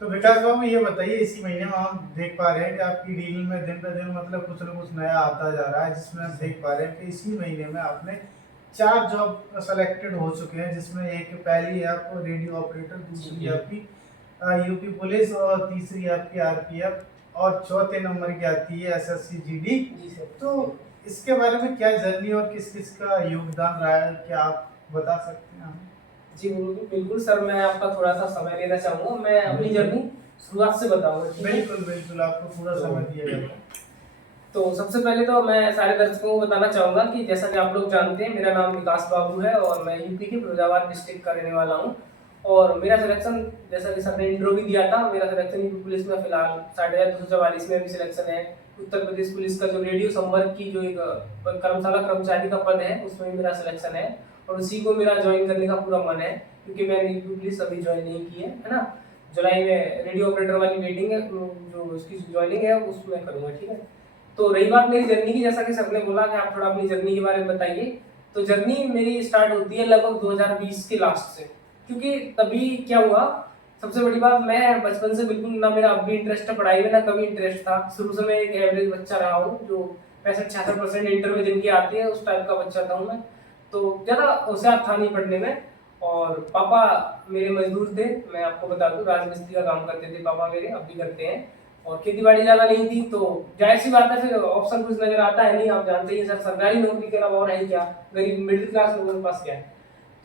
तो विकास बाबू ये बताइए, इसी महीने में हम देख पा रहे हैं कि आपकी रील में दिन पे दिन मतलब कुछ ना कुछ नया आता जा रहा है, जिसमें हम देख पा रहे हैं कि इसी महीने में आपने 4 जॉब सेलेक्टेड हो चुके हैं, जिसमें एक पहली है आपको रेडियो ऑपरेटर, जी दूसरी जी। है आपकी यूपी पुलिस, और तीसरी है आपकी आरपीएफ, और चौथे नंबर की आती है एसएससी जीडी। जी सर। तो इसके बारे में क्या जर्नी और किस किस का योगदान रहा है, क्या आप बता सकते हैं हमें? जी बिल्कुल बिल्कुल सर, मैं आपका थोड़ा सा समय लेना चाहूँगा। मैं अपनी बिल्कुल जर्नी शुरुआत से बताऊँगा, ठीक है? बिल्कुल बिल्कुल, आपको पूरा तो समय दिया जाएगा। तो सबसे पहले तो मैं सारे दर्शकों को बताना चाहूँगा कि जैसा कि आप लोग जानते हैं, मेरा नाम विकास बाबू है और मैं यूपी के फिरोजाबाद डिस्ट्रिक्ट का रहने वाला हूँ। और मेरा सिलेक्शन, जैसा कि सर ने इंट्रो भी दिया था, मेरा सिलेक्शन यूपी पुलिस में फिलहाल 244 में भी सिलेक्शन है। उत्तर प्रदेश पुलिस का जो रेडियो संवर्ग की जो एक कर्मशाला कर्मचारी का पद है, उसमें भी मेरा सिलेक्शन है और उसी को मेरा ज्वाइन करने का पूरा मन है, क्योंकि मैंने यूपी पुलिस अभी ज्वाइन नहीं की है ना। जुलाई में रेडियो ऑपरेटर वाली वेटिंग है, जो उसकी ज्वाइनिंग है उसमें करूँगा, ठीक है। तो रही बात मेरी जर्नी की, जैसा कि सर ने बोला कि आप थोड़ा अपनी जर्नी के बारे में बताइए। तो जर्नी मेरी स्टार्ट होती है लगभग 2020 के लास्ट से, क्योंकि तभी क्या हुआ, सबसे बड़ी बात, मैं बचपन से बिल्कुल ना मेरा अब भी इंटरेस्ट है पढ़ाई में, ना कभी इंटरेस्ट था। शुरू से मैं एक एवरेज बच्चा रहा हूँ, जो 65-66% इंटर में जिनकी आती है उस टाइप का बच्चा था हूँ मैं। तो ज़्यादा होशियार था नहीं पढ़ने में। और पापा मेरे मजदूर थे, मैं आपको बता दूं, राजमिस्त्री का काम करते थे पापा मेरे, अब भी करते हैं। और खेती बाड़ी ज़्यादा नहीं थी, तो जाहिर सी बात है फिर ऑप्शन कुछ नजर आता है नहीं, आप जानते ही हैं सर, सरकारी नौकरी के अलावा और है ही क्या, गरीब मिडिल क्लास लोगों के पास क्या है।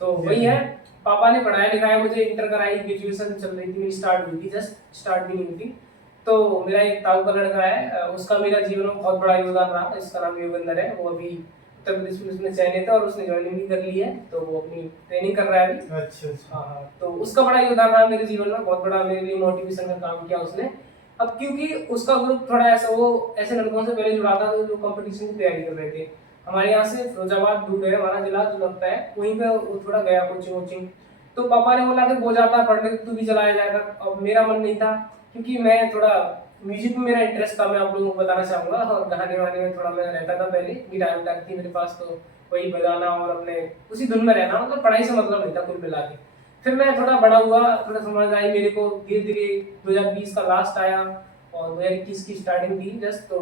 तो जी वही जी। है, पापा ने पढ़ाया लिखाया मुझे, इंटर कराई, ग्रेजुएशन चल रही थी मेरी, स्टार्ट हुई थी, जस्ट स्टार्ट भी नहीं हुई थी। तो मेरा एक ताऊ का लड़का है, उसका मेरा जीवन में बहुत बड़ा योगदान रहा, इसका नाम योगेंद्र है। वो अभी उत्तर प्रदेश पुलिस में चयनित है और उसने ज्वाइनिंग भी कर ली है, तो वो अपनी ट्रेनिंग कर रहा है अभी। अच्छा अच्छा। हाँ हाँ, तो उसका बड़ा योगदान रहा मेरे जीवन में, बहुत बड़ा मेरे लिए मोटिवेशन का काम किया उसने। अब क्योंकि उसका ग्रुप थोड़ा ऐसा, वो ऐसे लड़कों से पहले जुड़ा था जो कंपटीशन की तैयारी कर रहे थे। हमारे यहाँ से फिरोजाबाद दूर है, हमारा जिला जो लगता है, वहीं पे वो थोड़ा गया कोचिंग वोचिंग। तो पापा ने बोला कि वो जाता है पढ़ने, तू भी चलाया जाएगा। अब मेरा मन नहीं था, क्योंकि मैं थोड़ा म्यूजिक में मेरा इंटरेस्ट था, मैं आप लोगों को बताना चाहूंगा, और गाने वाने में थोड़ा मैं रहता था पहले, गिटार विटार थी मेरे पास, तो वही बजाना और अपने उसी धुन में रहना, मतलब पढ़ाई से मतलब नहीं था कुल मिला के। फिर मैं थोड़ा बड़ा हुआ, थोड़ा समझ आई मेरे को, धीरे धीरे 2020 का लास्ट आया और 2021 की स्टार्टिंग थी जस्ट। तो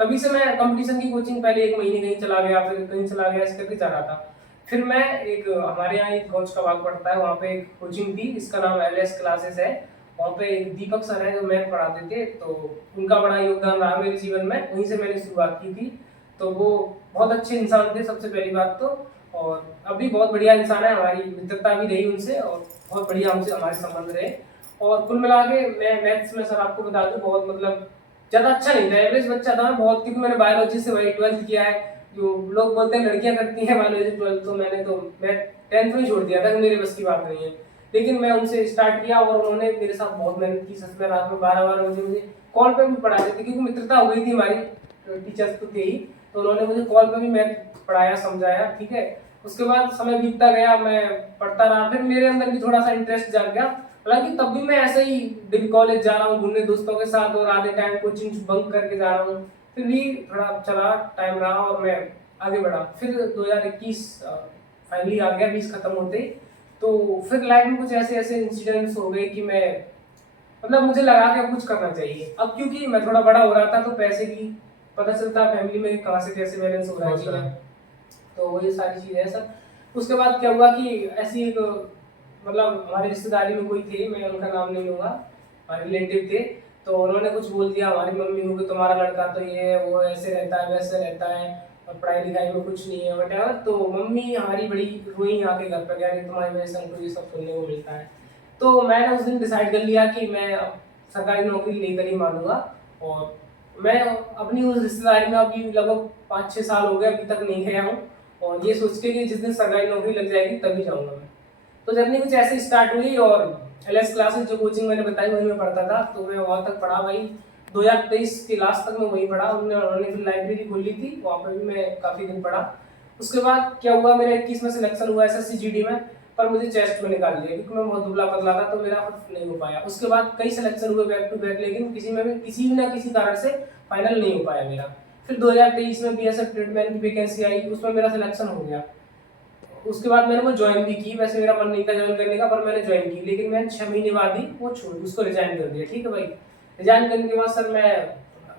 तभी से मैं कंपटीशन की कोचिंग, पहले एक महीने कहीं चला गया, फिर कहीं चला गया, ऐसे करके जा रहा था। फिर मैं एक, हमारे यहाँ एक गौच का बाग पड़ता है, वहाँ पे एक कोचिंग थी, इसका नाम एलएस क्लासेस है। वहाँ पे एक दीपक सर है जो मैथ पढ़ाते थे, तो उनका बड़ा योगदान रहा मेरे जीवन में, वहीं से मैंने शुरुआत की थी। तो वो बहुत अच्छे इंसान थे सबसे पहली बात तो, और अभी बहुत बढ़िया इंसान है, हमारी मित्रता भी रही उनसे और बहुत बढ़िया हमसे हमारे संबंध रहे। और कुल मिला के मैं मैथ्स में सर आपको बता दूं, बहुत मतलब ज़्यादा अच्छा नहीं था, एवरेज बच्चा था मैं बहुत, क्योंकि मैंने बायोलॉजी से वही 12th किया है। जो लोग बोलते हैं लड़कियां करती हैं बायोलॉजी 12th, तो मैंने तो मैं 10th में ही छोड़ दिया था कि मेरे बस की बात नहीं है। लेकिन मैं उनसे स्टार्ट किया और उन्होंने मेरे साथ बहुत मेहनत की, सच में रात में 12-12 बजे मुझे कॉल पे भी पढ़ाते थे, क्योंकि मित्रता हो गई थी हमारी, टीचर्स तो थे ही। तो उन्होंने मुझे कॉल पे भी मैथ पढ़ाया, समझाया, ठीक है। उसके बाद समय बीतता गया, मैं पढ़ता रहा, फिर मेरे अंदर भी थोड़ा सा इंटरेस्ट जाग गया। हालांकि तब भी मैं ऐसे ही दिन कॉलेज जा रहा हूँ घूमने दोस्तों के साथ, और आधे टाइम कोचिंग बंक करके जा रहा हूँ, फिर भी थोड़ा चला टाइम रहा और मैं आगे बढ़ा। फिर 2021 फाइनली आ गया, 20 खत्म होते ही। तो फिर लाइफ में कुछ ऐसे ऐसे इंसिडेंट्स हो गए कि मैं, मतलब मुझे लगा कि अब कुछ करना चाहिए। अब क्योंकि मैं थोड़ा बड़ा हो रहा था, तो पैसे की पता चलता है फैमिली में कहाँ से कैसे बैलेंस हो रहा है होता चीज़ें, है। तो वो ये सारी चीज़ें हैं सर। उसके बाद क्या हुआ कि ऐसी एक, मतलब हमारे रिश्तेदारी में कोई थे, मैं उनका नाम नहीं लूँगा, हमारे रिलेटिव थे। तो उन्होंने कुछ बोल दिया हमारी मम्मी को कि तुम्हारा लड़का तो ये है वो ऐसे रहता है वैसे रहता है, और पढ़ाई लिखाई में कुछ नहीं है वटेवर। तो मम्मी हमारी बड़ी रोई आके घर पर, कह रही तुम्हारी वजह से हमको ये सब सुनने को मिलता है। तो मैंने उस दिन डिसाइड कर लिया कि मैं अब सरकारी नौकरी लेकर ही मानूंगा। और मैं अपनी उस रिश्तेदारी में अभी लगभग 5-6 साल हो गए, अभी तक नहीं गया हूँ। और ये सोच के कि जिस दिन सरकारी नौकरी लग जाएगी तभी जाऊंगा मैं। तो जर्नी कुछ ऐसे स्टार्ट हुई, और एलएस क्लासेस जो कोचिंग मैंने बताई वहीं में पढ़ता था, तो मैं वहाँ तक पढ़ा भाई, 2023 के लास्ट तक मैं वहीं पढ़ा। उन्होंने फिर लाइब्रेरी खोली थी, वहाँ पर भी मैं काफ़ी दिन पढ़ा। उसके बाद क्या हुआ, मेरा 21 में सिलेक्शन हुआ एसएससी जीडी में, पर मुझे चेस्ट में निकाल दिया, क्योंकि मैं बहुत दुबला पतला था, तो मेरा नहीं हो पाया। उसके बाद कई सिलेक्शन हुए बैक टू बैक, लेकिन किसी में भी किसी न किसी कारण से फाइनल नहीं हो पाया मेरा। फिर 2023 में बीएसएफ ट्रेडमैन की वैकेंसी आई, उसमें मेरा सिलेक्शन हो गया। उसके बाद मैंने वो ज्वाइन भी की। वैसे मेरा मन नहीं था ज्वाइन करने का, पर मैंने ज्वाइन की, लेकिन मैंने 6 महीने बाद ही वो छोड़ उसको रिजाइन कर दिया। ठीक है भाई, रिजाइन करने के बाद सर मैं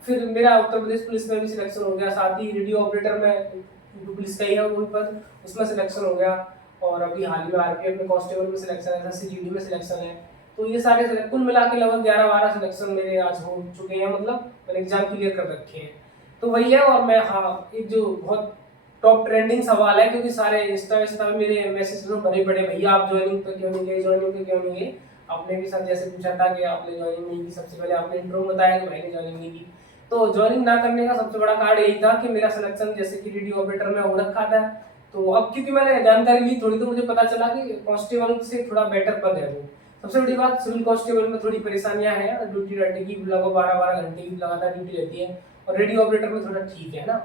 फिर मेरा उत्तर प्रदेश पुलिस में भी सिलेक्शन हो गया, साथ ही रेडियो ऑपरेटर में पुलिस का ही है वो पद, उसमें सिलेक्शन हो गया। और अभी हाल ही में आरपीएफ में कांस्टेबल में सिलेक्शन है, एसएससी में सिलेक्शन है। तो ये सारे कुल मिला के लगभग 11-12 सिलेक्शन मेरे आज हो चुके हैं, मतलब मैंने एग्जाम क्लियर कर रखे हैं। तो वही है। और मैं हाँ, एक जो बहुत टॉप ट्रेंडिंग सवाल है, क्योंकि सारे इंस्टा में मेरे मैसेज तो भरे पड़े, भैया आप ज्वाइनिंग पे क्यों नहीं गए, ज्वाइनिंग पे क्यों नहीं गए। आपने भी सर जैसे पूछा था कि आपने ज्वाइनिंग नहीं की, सबसे पहले आपने इंट्रो में बताया कि भाई ने ज्वाइनिंग नहीं की। तो ज्वाइनिंग ना करने का सबसे बड़ा कारण यही था कि मेरा सिलेक्शन जैसे कि रेडियो ऑपरेटर में हो रखा था। तो अब क्योंकि मैंने जानकारी ली थोड़ी, तो मुझे पता चला कि कांस्टेबल से थोड़ा बेटर पद है वो। सबसे बड़ी बात, सिविल कांस्टेबल में थोड़ी परेशानियां हैं, ड्यूटी रहने की लगभग 12-12 घंटे की लगातार ड्यूटी रहती है, और रेडियो ऑपरेटर में थोड़ा ठीक है ना।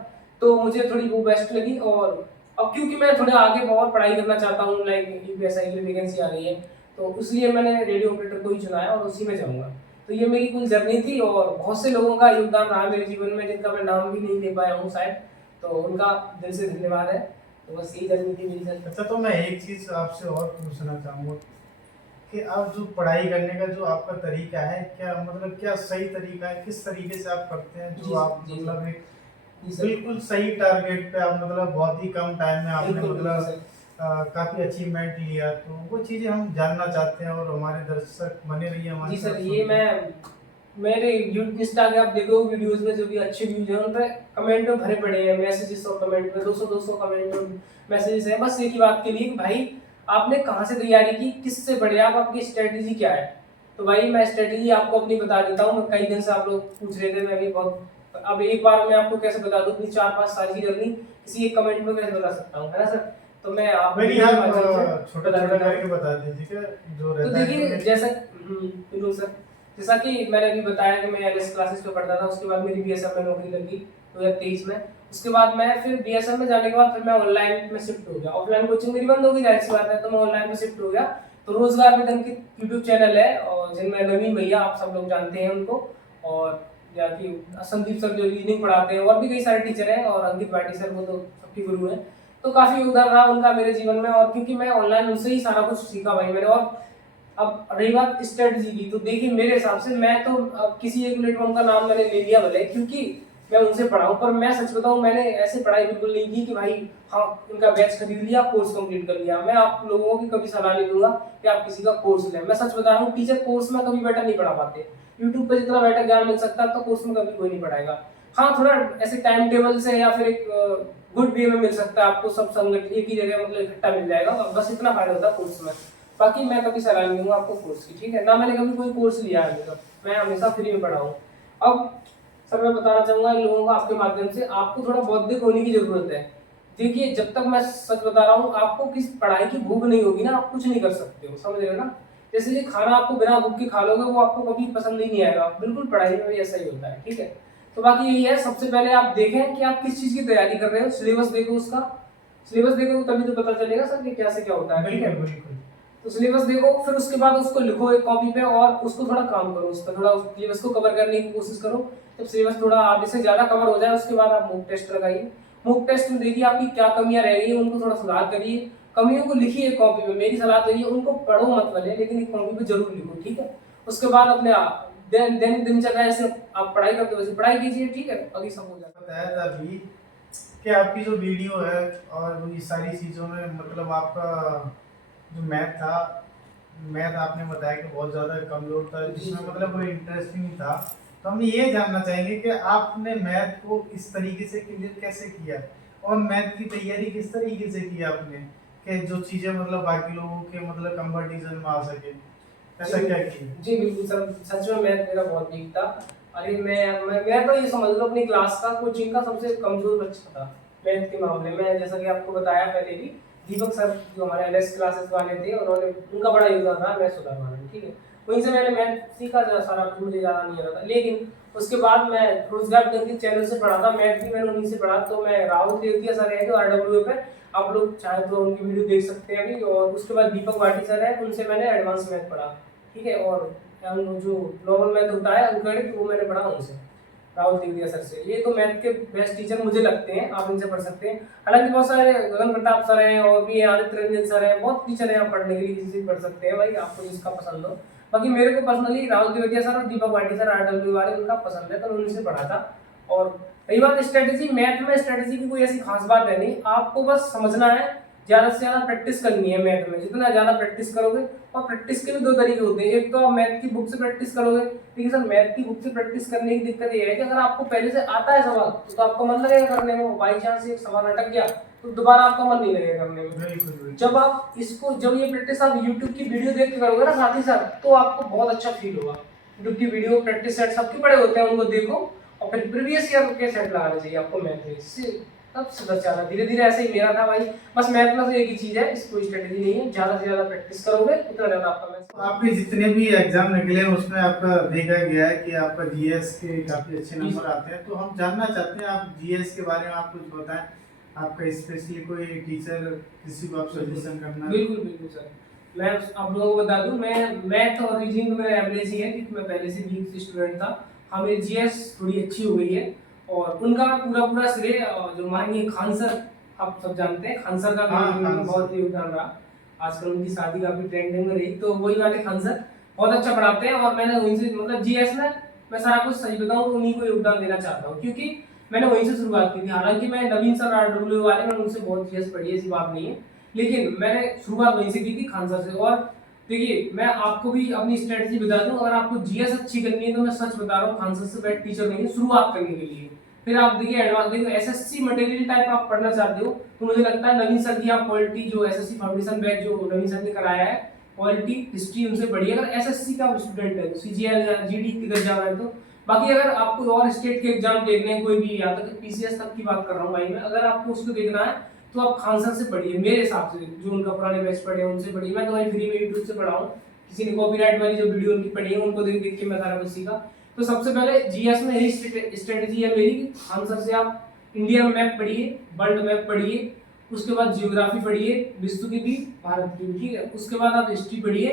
तो मुझे थोड़ी वो बेस्ट लगी। और अब क्योंकि मैं थोड़ा आगे और पढ़ाई करना चाहता हूँ, लाइक यूपीएसआई की वैकेंसी आ रही है, तो इसलिए मैंने रेडियो ऑपरेटर को ही चुना है और उसी में जाऊंगा। तो ये मेरी कुल जर्नी थी, और बहुत से लोगों का योगदान रहा मेरे जीवन में, जिनका मैं नाम भी नहीं ले पाया हूँ शायद, तो उनका दिल से धन्यवाद है। तो बस यही जर्नी थी मेरी सर। अच्छा, तो मैं एक चीज़ आपसे और पूछना चाहूँगा कि आप जो पढ़ाई करने का जो आपका तरीका है, क्या मतलब क्या सही तरीका है, किस तरीके से आप करते हैं, जो आप जी मतलब एक जी सर, बिल्कुल सही टारगेट पे आप मतलब बहुत ही कम टाइम में आपने बिल्कुल बिल्कुल मतलब सर। काफ़ी अचीवमेंट लिया, तो वो चीज़ें हम जानना चाहते हैं और हमारे दर्शक बने रहिए जी हमारे सर, साथ ये सुनते। मैं मेरे इंस्टा के आप देखो वीडियोस में जो भी अच्छे व्यूज हैं, उन पे कमेंट में भरे पड़े हैं मैसेजेस, और कमेंट में 200-200 कमेंट और मैसेजेस हैं, बस एक ही बात के लिए कि भाई आपने कहाँ से तैयारी की, किससे पढ़े आप, आपकी स्ट्रेटेजी क्या है। तो भाई मैं स्ट्रेटेजी आपको अपनी बता देता हूँ। मैं कई दिन से आप लोग पूछ रहे थे, मैं भी बहुत, अब एक बार मैं आपको कैसे बता दूँ अपनी 4-5 साल की जर्नी किसी एक कमेंट में कैसे बता सकता हूँ, है ना सर। तो मैं आपको नहीं, वीडियो के आप माध्यम से छोटा बता छोटा देता करके हूँ। बता दीजिए जो तो रहता है देखिए information। जैसा बिल्कुल सर, जैसा कि मैंने अभी बताया कि मैं एलएस क्लासेस पे पढ़ता था, उसके बाद मेरी बीएसएफ में नौकरी लगी 2023 में। उसके बाद मैं फिर बीएसएफ में जाने के बाद फिर मैं ऑनलाइन में शिफ्ट हो गया, ऑफलाइन कोचिंग मेरी बंद हो गई, जाहिर सी बात है, तो मैं ऑनलाइन में शिफ्ट हो गया। तो रोजगार में के यूट्यूब चैनल है, और जिनमें नवीन भैया आप सब लोग जानते हैं उनको, और या कि संदीप सर जो रीजनिंग पढ़ाते हैं, और भी कई सारे टीचर हैं, और अंकित भाटी सर, वो तो सबके गुरु हैं। तो काफी योगदान रहा उनका मेरे जीवन में, और क्योंकि मैं ऑनलाइन उनसे ही सारा कुछ सीखा भाई मैंने। और अब रही बात स्ट्रेटजी की, तो देखिए मेरे हिसाब से मैं तो अब किसी एक प्लेटफॉर्म का नाम मैंने ले लिया भले, क्योंकि मैं उनसे पढ़ा हूँ, पर मैं सच बताऊँ मैंने ऐसे पढ़ाई बिल्कुल नहीं की कि भाई हाँ उनका बैच खरीद लिया, कोर्स कंप्लीट कर लिया। मैं आप लोगों की कभी सलाह नहीं दूंगा कि आप किसी का कोर्स लें। मैं सच बता रहा हूँ, टीचर कोर्स में कभी बेटर नहीं पढ़ा पाते। यूट्यूब पे जितना बेटर ज्ञान मिल सकता है तो कोर्स में कभी कोई नहीं पढ़ाएगा। हाँ, थोड़ा ऐसे टाइम टेबल से या फिर एक गुड वे में मिल सकता है आपको, सब संगठन एक ही जगह मतलब इकट्ठा मिल जाएगा, बस इतना फायदा होता है कोर्स में। बाकी मैं कभी सलाह नहीं दूंगा आपको कोर्स की, ठीक है ना, मैंने कभी कोई कोर्स लिया है मतलब, मैं हमेशा फ्री में पढ़ा हूँ। अब सर मैं बताना चाहूंगा इन लोगों को आपके माध्यम से, आपको थोड़ा बौद्धिक होने की जरूरत है। देखिए जब तक मैं सच बता रहा हूँ, आपको किस पढ़ाई की भूख नहीं होगी ना, आप कुछ नहीं कर सकते हो, समझ रहे हो ना। जैसे ये खाना आपको बिना भूख के खा लोगे, वो आपको कभी पसंद ही नहीं आएगा, बिल्कुल पढ़ाई में भी ऐसा ही होता है, ठीक है। तो बाकी यही है, सबसे पहले आप देखें कि आप किस चीज की तैयारी कर रहे हो, सिलेबस देखो उसका, सिलेबस देखो तभी तो पता चलेगा सर कि क्या से क्या होता है, ठीक है। बिल्कुल बिल्कुल। तो सिलेबस देखो, फिर उसके बाद उसको लिखो एक कॉपी पे, और उसको थोड़ा काम करो, उस पर थोड़ा सिलेबस को कवर करने की कोशिश करो। जब सिलेबस थोड़ा आधे से ज्यादा कवर हो जाए, उसके बाद आप मॉक टेस्ट लगाइए। मॉक टेस्ट में देखिए आपकी क्या कमियां रह गई है, उनको थोड़ा सुधार करिए। कमियों को लिखिए एक कॉपी पे, मेरी सलाह तो ये, उनको पढ़ो मत भले, लेकिन एक कॉपी पे जरूर लिखो, ठीक है। उसके बाद अपने दैनिक दिनचर्या ऐसे आप पढ़ाई करते हो वैसे पढ़ाई कीजिए, ठीक है, अभी सब हो जाएगा। बताया था अभी कि आपकी जो वीडियो है और ये सारी चीज़ों में मतलब आपका जो मैथ था, मैथ आपने बताया कि बहुत ज़्यादा कमज़ोर था, जी जिसमें जी मतलब कोई इंटरेस्ट ही नहीं था। तो हम ये जानना चाहेंगे कि आपने मैथ को इस तरीके से क्लियर कैसे किया, और मैथ की तैयारी किस तरीके से की आपने, कि जो चीज़ें मतलब बाकी लोगों के मतलब कंपटीशन में आ सके, ऐसा क्या किया? जी बिल्कुल सर, सच में मैथ मेरा बहुत वीक था। अरे मैं तो ये समझ लो अपनी क्लास का, कोचिंग का सबसे कमजोर बच्चा था मैथ के मामले में। जैसा कि आपको बताया पहले भी, दीपक सर जो हमारे एलएस क्लासेस वाले थे, उन्होंने उनका बड़ा योगदान रहा मैथ सुधारने में, ठीक है। वहीं से मैंने मैथ सीखा था सारा कुछ, मुझे ज़्यादा नहीं आता था। लेकिन उसके बाद मैं रोजगार के चैनल से पढ़ा था, मैथ भी मैंने उन्हीं से पढ़ा। तो मैं राहुल देवतिया सर है जो आरडब्ल्यू पे, आप लोग चाहे तो उनकी वीडियो देख सकते हैं अभी। और उसके बाद दीपक भाटी सर है, उनसे मैंने एडवांस मैथ पढ़ा, ठीक है। और जो नॉर्मल मैथ होता है अंकगणित, वो मैंने पढ़ा उनसे। राहुल त्रिवेदी सर से। ये तो मैथ के बेस्ट टीचर मुझे लगते हैं, आप इनसे पढ़ सकते हैं। हालांकि बहुत सारे गगन प्रताप सर हैं और भी आदित्य रंजन सर हैं, बहुत टीचर हैं आप पढ़ने के लिए, किसी से पढ़ सकते हैं भाई, आपको जिसका पसंद हो। बाकी मेरे को पर्सनली राहुल त्रिवेदी सर और दीपक भाटी सर RW वाले उनका पसंद है, तो मैं उनसे पढ़ा था। और रही बात स्ट्रेटेजी, मैथ में स्ट्रेटेजी की कोई ऐसी खास बात है नहीं, आपको बस समझना है, ज्यादा से ज्यादा प्रैक्टिस करनी है मैथ में। जितना ज्यादा प्रैक्टिस करोगे, और प्रैक्टिस के भी दो तरीके होते हैं, एक तो आप मैथ की बुक से प्रैक्टिस करोगे। लेकिन सर मैथ की बुक से प्रैक्टिस करने की दिक्कत ये है कि अगर आपको पहले से आता है सवाल तो आपका मन लगेगा करने में, बाई चांस एक सवाल अटक गया तो दोबारा आपका मन नहीं लगेगा करने में। जब आप इसको, जब ये प्रैक्टिस आप यूट्यूब की वीडियो देख के करोगे ना साथ ही साथ, तो आपको बहुत अच्छा फील होगा। यूट्यूब की वीडियो प्रैक्टिस सेट सबके पड़े होते हैं, उनको देखो और फिर प्रीवियस ईयर के सेट लगाने चाहिए आपको मैथ में, इससे तब सुधर जाना। धीरे धीरे ऐसे ही मेरा था भाई, बस मैथ में से एक ही चीज है, इसको स्ट्रेटेजी नहीं है, ज्यादा से ज्यादा प्रैक्टिस करोगे उतना ज्यादा आपका मैथ। आपके जितने भी एग्जाम निकले हैं उसमें आपका देखा गया है कि आपका जीएस के काफी अच्छे नंबर आते हैं, तो हम जानना चाहते हैं आप जीएस के बारे में आप कुछ बताएं, आपका स्पेशली कोई टीचर किसी को आप सजेशन करना। बिल्कुल बिल्कुल सर, मैं आप लोगों को बता दूं, मैं मैथ और रीजनिंग में मेरा एवरेज ही है, क्योंकि मैं पहले से वीक स्टूडेंट था। हाँ मेरी जीएस थोड़ी अच्छी हो गई है, और उनका पूरा पूरा श्रेय जो माननीय खान सर, आप सब जानते हैं खान सर का भी बहुत योगदान रहा। आजकल उनकी शादी काफी ट्रेंडिंग में रही, तो वही वाले खान सर बहुत अच्छा पढ़ाते हैं, और मैंने उनसे मतलब जीएस में मैं सारा कुछ सही बताऊं तो उन्हीं को योगदान देना चाहता हूँ, क्योंकि मैंने वहीं से शुरुआत की थी। हालांकि मैं नवीन सर RW वाले, मैंने उनसे बहुत जीएस पढ़ी है, ऐसी बात नहीं है, लेकिन मैंने शुरुआत वहीं से की थी खान सर से। और देखिए मैं आपको भी अपनी स्ट्रेटजी बता दूं, अगर आपको जीएस अच्छी करनी है तो मैं सच बता रहा हूँ, खान सर से बेस्ट टीचर नहीं है शुरुआत करने के लिए। फिर आप देखिए एडवांस, देखो एसएससी मटेरियल टाइप आप पढ़ना चाहते हो तो मुझे लगता है नवीन सर की आप पॉलिटी जो एसएससी फाउंडेशन बैच जो नवीन सर ने कराया है, पॉलिटी हिस्ट्री उनसे पढ़िए अगर एसएससी का स्टूडेंट है, सीजीएल या जीडी किधर जाना है तो। बाकी अगर आपको और स्टेट के एग्जाम देखने हैं, कोई भी, या तक पीसीएस तक की बात कर रहा हूँ भाई मैं, अगर आपको उसको देखना है तो आप खान सर से पढ़िए, मेरे हिसाब से जो उनका पुराने बैच पढ़े हैं उनसे पढ़िए। मैं तो भाई फ्री में यूट्यूब से पढ़ा हूँ, किसी ने कॉपीराइट वाली जो वीडियो उनकी पढ़ी है उनको देख देख के मैं सारा कुछ सीखा। तो सबसे पहले जीएस में यही स्ट्रेटेजी है मेरी, खान सर से आप इंडिया मैप पढ़िए, वर्ल्ड मैप पढ़िए, उसके बाद जियोग्राफी पढ़िए, विश्व की भी, भारत की भी, ठीक है। उसके बाद आप हिस्ट्री पढ़िए,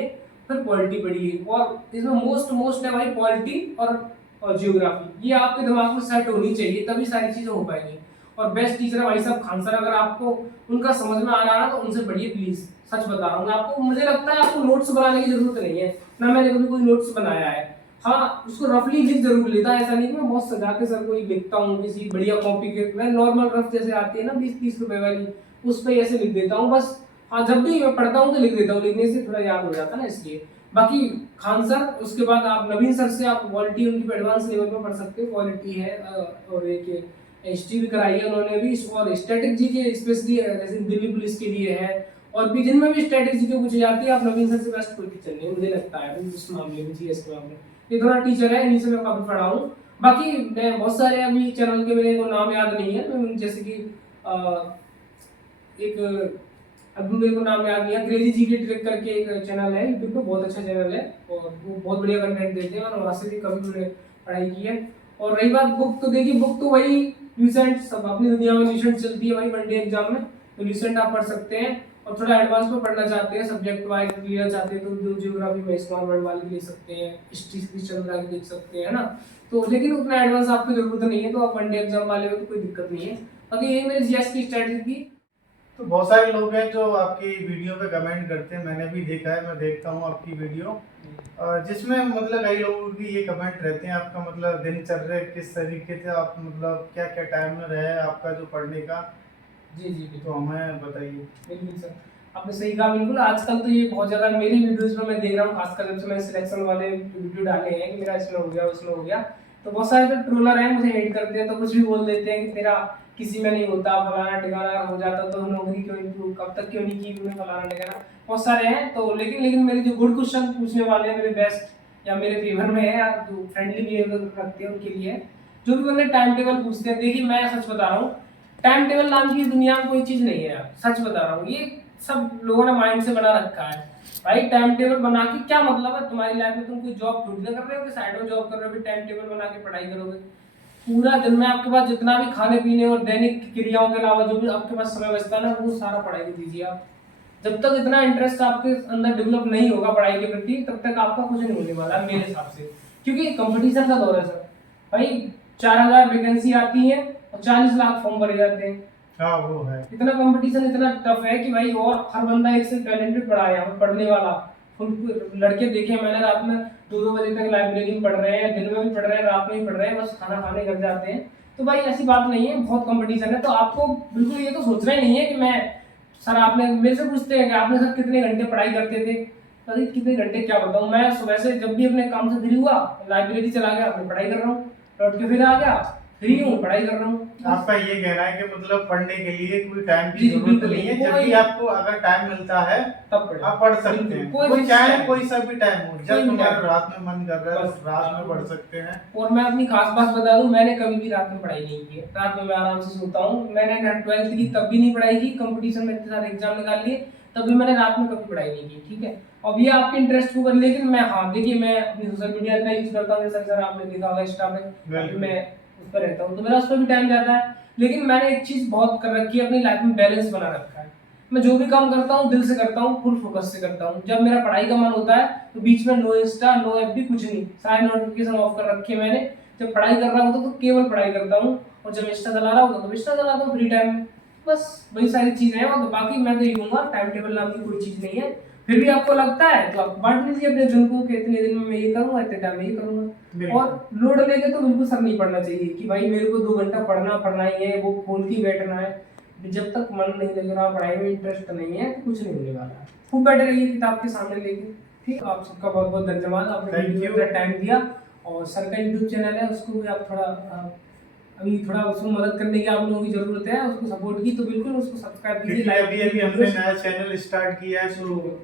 फिर पॉलिटी पढ़िए, और इसमें मोस्ट है भाई पॉलिटी और जियोग्राफी, ये आपके दिमाग में सेट होनी चाहिए, तभी सारी चीजें हो पाएंगी। और बेस्ट टीचर है भाई साहब खान सर, अगर आपको उनका समझ में आ रहा है तो उनसे पढ़िए प्लीज, सच बता रहा हूँ मैं आपको। मुझे लगता है आपको नोट्स बनाने की जरूरत नहीं है, ना मैंने कभी कोई नोट्स बनाया है। हाँ उसको रफली लिख जरूर लेता है, ऐसा नहीं कि मैं बहुत सजा के सर को ही लिखता हूँ किसी बढ़िया कॉपी के, मैं नॉर्मल रफ जैसे आती है ना 20-30 रुपए वाली, उस पर ऐसे लिख देता हूँ बस। हाँ जब भी मैं पढ़ता हूँ तो लिख देता हूँ, लिखने से थोड़ा याद हो जाता है ना, इसलिए। बाकी खान सर, उसके बाद आप नवीन सर से आप क्वालिटी उनकी एडवांस लेवल पर पढ़ सकते हो, क्वालिटी है, और एक हिस्ट्री भी कराई है उन्होंने भी, और स्ट्रेटेजी के स्पेशली जैसे दिल्ली पुलिस के लिए है, और भी जिनमें भी स्ट्रेटेजी के पूछी जाती है, आप नवीन सर से बेस्ट कोई टीचर नहीं मुझे लगता है उस मामले में, जीएस के मामले में। ये थोड़ा टीचर है, इन्हीं से मैं काफी पढ़ा हूँ। बाकी मैं बहुत सारे अभी चैनल के मेरे को नाम याद नहीं है, तो जैसे कि एक अभी मेरे को नाम याद नहीं है, क्रेजी जी के ट्रिक करके एक चैनल है यूट्यूब पे, बहुत अच्छा चैनल है, और वो बहुत बढ़िया कंटेंट देते हैं, और वहाँ से भी कभी मैंने पढ़ाई की है। और रही बात बुक, तो देखिए बुक तो वही ल्यूसेंट, सब अपनी दुनिया में ल्यूसेंट चलती है भाई वनडे एग्जाम में, तो ल्यूसेंट आप पढ़ सकते हैं। और थोड़ा एडवांस में पढ़ना चाहते हैं, सब्जेक्ट वाइज क्लियर चाहते हैं, तो जियोग्राफी में स्मॉल वर्ड वाली लिख सकते हैं, हिस्ट्री की चंद्रा की लिख सकते हैं, है ना। तो लेकिन उतना एडवांस आपको जरूरत नहीं है, तो आप वनडे एग्जाम वाले हो तो कोई दिक्कत नहीं है। बाकी यही मेरी जीएस की स्ट्रेटजी थी। तो बहुत सारे लोग हैं जो आपकी वीडियो पे कमेंट करते हैं, मैंने भी देखा है, मैं देखता हूँ आपकी वीडियो, जिसमें मतलब कई लोगों की ये कमेंट रहते हैं, आपका मतलब दिनचर्या किस तरीके से, आप मतलब क्या क्या टाइम में रहे आपका जो पढ़ने का। जी जी तो हमें बताइए। बिल्कुल सर, आपने सही कहा बिल्कुल। आजकल तो ये बहुत ज़्यादा मेरी वीडियोस में मैं देख रहा हूँ, खासकर जब से मैंने सिलेक्शन वाले वीडियो डाले हैं कि मेरा इसमें हो गया उसमें हो गया, तो बहुत सारे जो ट्रोलर हैं मुझे हेट करते हैं, तो कुछ भी बोल देते हैं कि तेरा किसी में नहीं होता, फलाना ठिकाना हो जाता तो नौकरी क्यों नहीं, तू कब तक क्यों नहीं की तूने, फलाना ठिकाना, बहुत सारे हैं। तो लेकिन मेरे जो गुड क्वेश्चन पूछने वाले हैं, मेरे बेस्ट या मेरे फेवर में है, या जो फ्रेंडली बिहेवियर रखते हैं उनके लिए, जो भी बंदे टाइम टेबल पूछते हैं, देखिए मैं सच बता रहा हूँ, टाइम टेबल नाम की दुनिया में कोई चीज नहीं है यार, सच बता रहा हूँ। ये सब लोगों ने माइंड से बना रखा है भाई, टाइम टेबल बना के क्या मतलब है तुम्हारी लाइफ में, तुम कोई जॉब ढूंढने कर रहे हो कि साइड में जॉब कर रहे हो, टाइम टेबल बना के पढ़ाई करोगे। पूरा दिन में आपके पास जितना भी खाने पीने और दैनिक क्रियाओं के अलावा जो भी आपके पास समय बचता है ना, वो सारा पढ़ाई में दीजिए आप। जब तक इतना इंटरेस्ट आपके अंदर डेवलप नहीं होगा पढ़ाई के प्रति, तब तक आपका कुछ नहीं होने वाला मेरे हिसाब से, क्योंकि कंपटीशन का दौर है सर भाई। 4000 वैकेंसी आती है और 40 लाख फॉर्म भरे जाते हैं। हाँ वो है। इतना कंपटीशन इतना टफ है कि भाई, और हर बंदा एक से टैलेंटेड पढ़ा है, यहाँ पढ़ने वाला। लड़के देखे मैंने, रात में 2-2 बजे तक लाइब्रेरी में पढ़ रहे हैं, दिन में भी पढ़ रहे हैं, रात में भी पढ़ रहे हैं, बस खाना खाने घर जाते हैं। तो भाई ऐसी बात नहीं है, बहुत कंपटीशन है। तो आपको बिल्कुल ये तो सोचना ही नहीं है कि मैं, सर आपने मेरे से पूछते हैं कि आपने सर कितने घंटे पढ़ाई करते थे, अरे कितने घंटे क्या बताऊं मैं, सुबह से जब भी अपने काम से फ्री हुआ लाइब्रेरी चला गया, अपने पढ़ाई कर रहा हूँ, लौट के फिर आ गया, फ्री हूँ, पढ़ाई कर रहा हूँ। आपका ये कहना है कि मतलब पढ़ने के लिए कोई टाइम की जी, जरूरत बिल्कुल नहीं है, नहीं। जब भी आपको अगर टाइम मिलता है तब पढ़े, आप पढ़ सकते बिल्कुल, हैं। कोई कोई भी चाहे time। कोई सा भी टाइम हो, कोई जब भी तुम्हारा time। रात में मन कर रहा है बस, तो रात में पढ़ सकते हैं। और मैं अपनी खास बात बता दूं, मैंने कभी भी रात में पढ़ाई नहीं की है। रात में मैं आराम से सोता हूँ। मैंने 12th की तब भी नहीं पढ़ाई की, कंपटीशन में इतने सारे एग्जाम निकाल लिए, तब भी मैंने रात में कभी पढ़ाई नहीं की। ठीक है, अब ये आपके इंटरेस्ट के ऊपर। लेकिन मैं, हाँ देखिए, मैं अपनी सोशल मीडिया का यूज करता हूँ, जैसा सर आपने देखा होगा इंस्टा पे, बिल्कुल। मैं उस पर रहता हूँ, तो मेरा उस पर भी टाइम जाता है। लेकिन मैंने एक चीज बहुत कर रखी है अपनी लाइफ में, बैलेंस बना रखा है। मैं जो भी काम करता हूँ दिल से करता हूँ, फुल फोकस से करता हूँ। जब मेरा पढ़ाई का मन होता है तो बीच में नो इंस्टा, नो एफबी, कुछ नहीं, सारे नोटिफिकेशन ऑफ कर रखे हैं मैंने। जब पढ़ाई कर रहा होता तो केवल पढ़ाई करता हूँ, और जब इंस्टा चला रहा होता तो इंस्टा चलाता हूँ फ्री टाइम में। बस वही सारी चीजें हैं। और बाकी मैं तो ये कहूँगा, टाइम टेबल नाम की कोई चीज नहीं है। फिर भी आपको लगता है तो आप बांट लीजिए अपने दिन को कि इतने दिन में मैं ये करूंगा, इतने टाइम में ये करूंगा। और लोड लेके तो बिल्कुल सर नहीं पढ़ना चाहिए कि भाई मेरे को 2 घंटा पढ़ना ही है, वो खोल के बैठना है। जब तक मन नहीं लग रहा, पढ़ाई में इंटरेस्ट नहीं है, तो कुछ नहीं होने वाला। खूब बैठे रहिए किताब के सामने लेके। ठीक, आप सबका बहुत बहुत धन्यवाद, आपने वीडियो में टाइम दिया। और सर का यूट्यूब चैनल है, उसको भी आप थोड़ा अभी थोड़ा उसको मदद करने की आप लोगों की जरूरत है, उसको सपोर्ट की, तो बिल्कुल उसको सब्सक्राइब कीजिए, क्योंकि लाइक अभी हमने नया चैनल स्टार्ट किया है, तो